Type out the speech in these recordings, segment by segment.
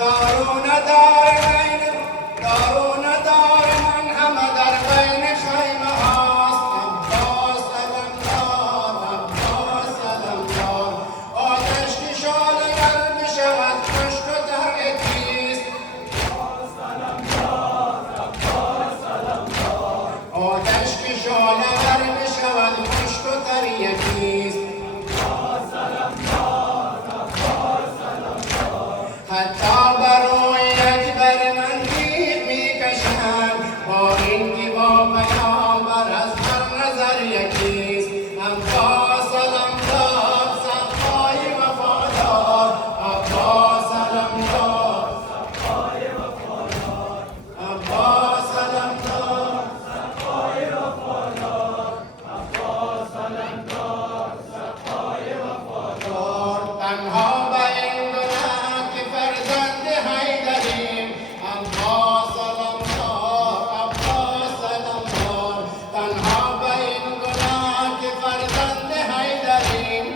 دارون دارین دارون دارین همه در بین خیمه هاست. عباس علمدار عباس علمدار آتش که شعله‌ور بشود خشک و تر یکیست. عباس علمدار عباس علمدار آتش که شعله‌ور بشود خشک و تر یکیست. عباس علمدار عباس علمدار حتی برای یک برمندی میکشند با اینکه با پیامبر از هر نظر یکیست. عباس علمدار صفای وفادار عباس علمدار صفای وفادار عباس علمدار صفای وفادار عباس علمدار صفای وفادار تنها به این گناه که فرزند حیدریم. عباس علمدار عباس علمدار تنها به این گناه که فرزند حیدریم.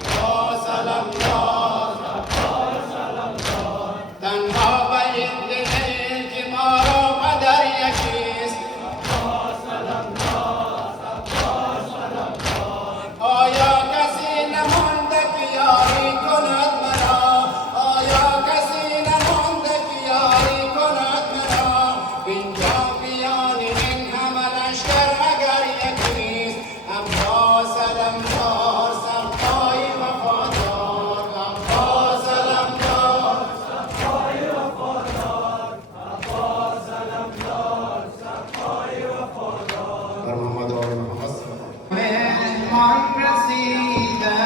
عباس علمدار عباس علمدار تنها به این دلیل که ما را پدر یکیست. عباس علمدار عباس علمدار آیا کسی نمانده که یاری کند مرا؟ آیا کسی نمانده که یاری کند مرا؟ اینجا میان این همه لشکر اگر یکیست. عباس علمدار صفای وفادار عباس علمدار صفای وفادار عباس علمدار صفای وفادار بر محمد و آل محمد صلی الله علیه و مهمان رسیده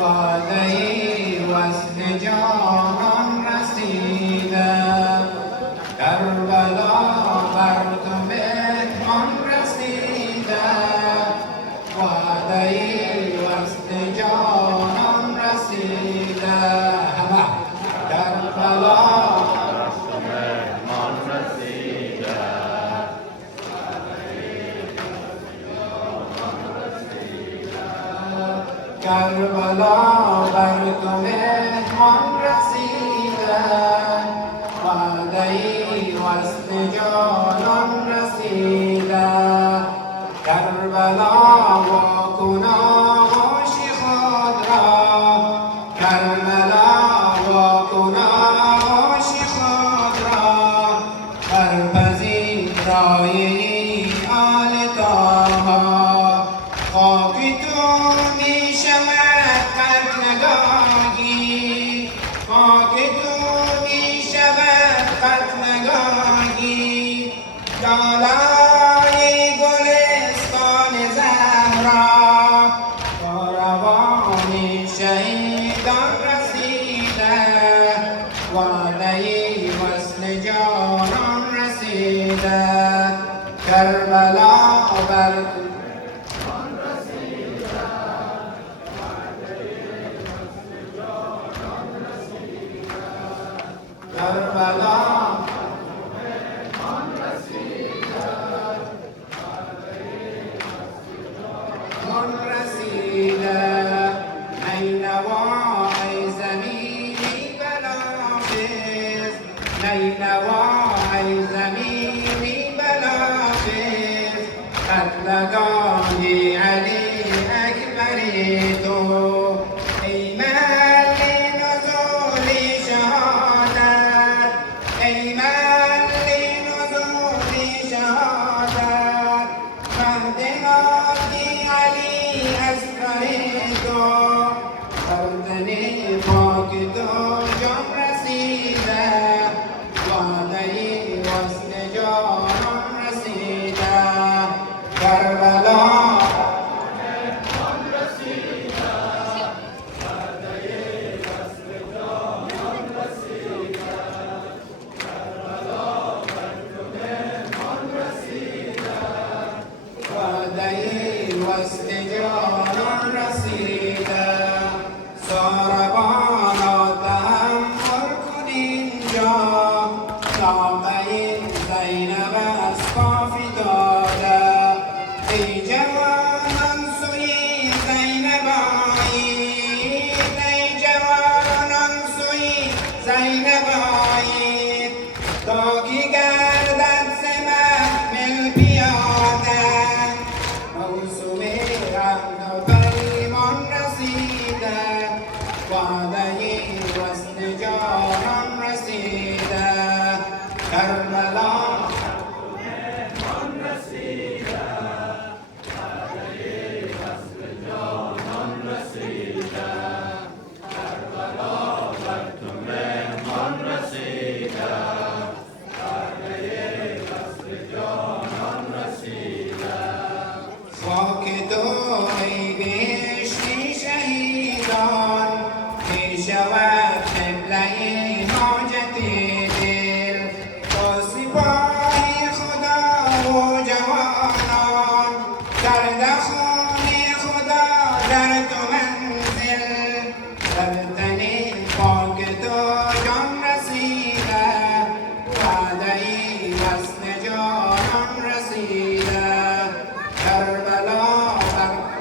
وعده وصل جانان رسیده. کربلا بر تو مهمان رسیده وعده وصل جانان رسیده. همه کربلا کربلا بر تو مهمان رسیده وعده وصل جانان رسیده. کربلا واکن آغوش خود را کربلا واکن آغوش خود را برپذیر رایه آل طاها. خاک تو می شود قتلگاهی خاک تو می شود قتلگاهی. بالای گلستان زهرا کاروان شهیدان رسیده وعده وصل جانان رسیده. کربلا بر کربلا من رسیده نینوا ای زمینی بلافز نینوا ای زمینی بلافز قتلگاه علی اکبر تو ای محل نزول شهادت ای محل نزول شهادت. مهدناتی علی اصغر تو بردن پاک تو جان رسیده وعده وصل جانان رسیده. کربلا جانان رسیده کربلا خاک تو ای بهشتی شهیدان می شود قبله حاجت دل با سپاه خدا و جوانان کرده خون خدا در تو منزل در تن پاک تو جان رسیده وعده وصل جانان رسیده کربلا بر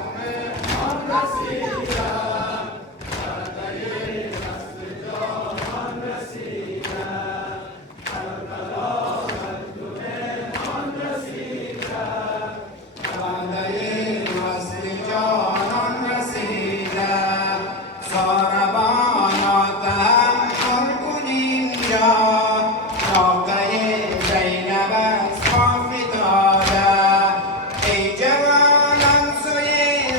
وعده وصل جانان رسیده ساربانا تحمل کن اینجا ناقه زینب از پا فتاده ای جوانان سوی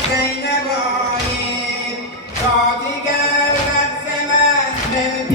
زینب آیید تا دیگر لحظه من دل